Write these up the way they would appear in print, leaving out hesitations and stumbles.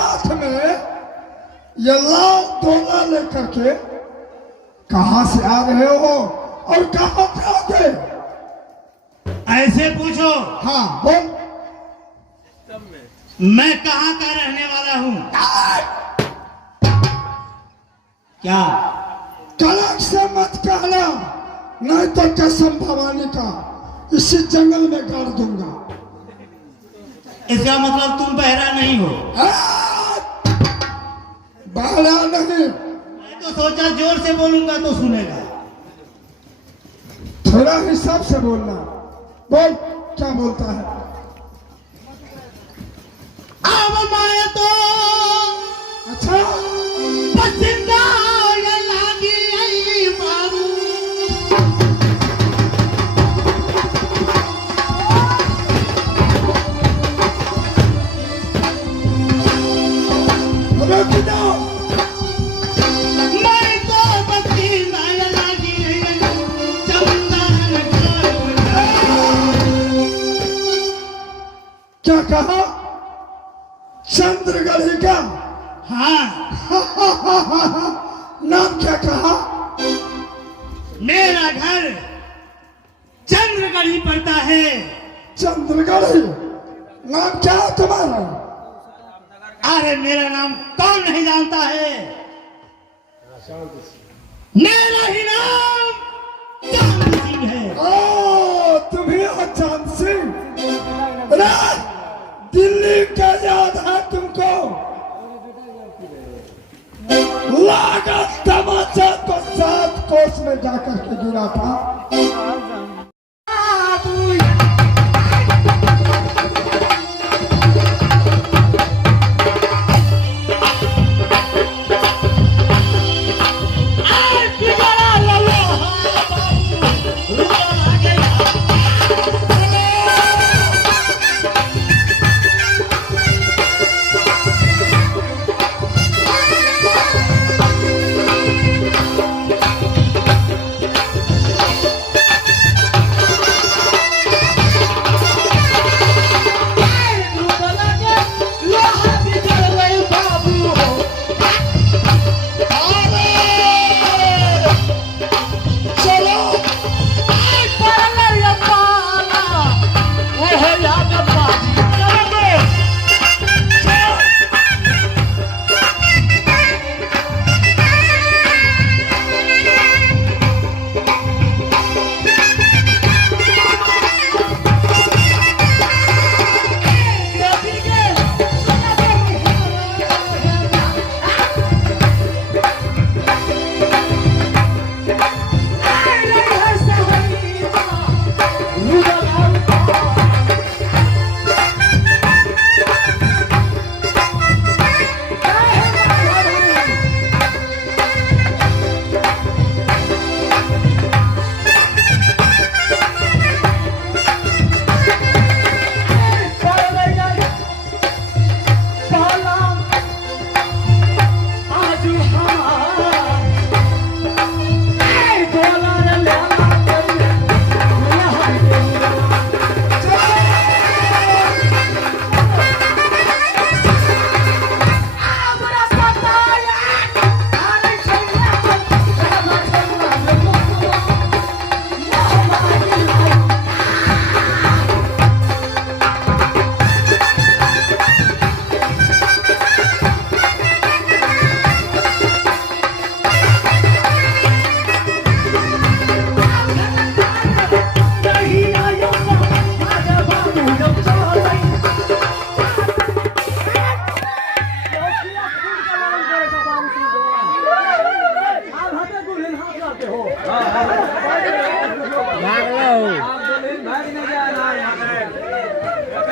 साथ में ये लाल डोला लेकर के कहां से आ रहे हो और कहां जाओगे? ऐसे पूछो। हाँ बोल। मैं कहां का रहने वाला हूं? क्या? कड़क से मत कहना, नहीं तो कसम भवानी का इसी जंगल में गाड़ दूंगा। इसका मतलब तुम बहरा नहीं हो? बहरा नहीं। मैं तो सोचा जोर से बोलूंगा तो सुनेगा। थोड़ा हिसाब से बोलना। बोल क्या बोलता है? अब मैं तो अच्छा पसंदा ये लागी आई बाबू। रुक जाओ। मैं तो पसंदा ये लागी चंदन क्या कहा? चंद्रगढ़ी का? हाँ। नाम क्या कहा? मेरा घर चंद्रगढ़ी पड़ता है। चंद्रगढ़ी? नाम क्या है तुम्हारा? अरे मेरा नाम कौन नहीं जानता है? मेरा ही नाम चांद सिंह है। ओ तुम्हें चांद सिंह? दिल्ली का याद है तुमको? लागत तमाचा तो 7 कोस में जाकर के गिरा था।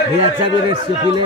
भैया अच्छा भी रेस्ट पी ले।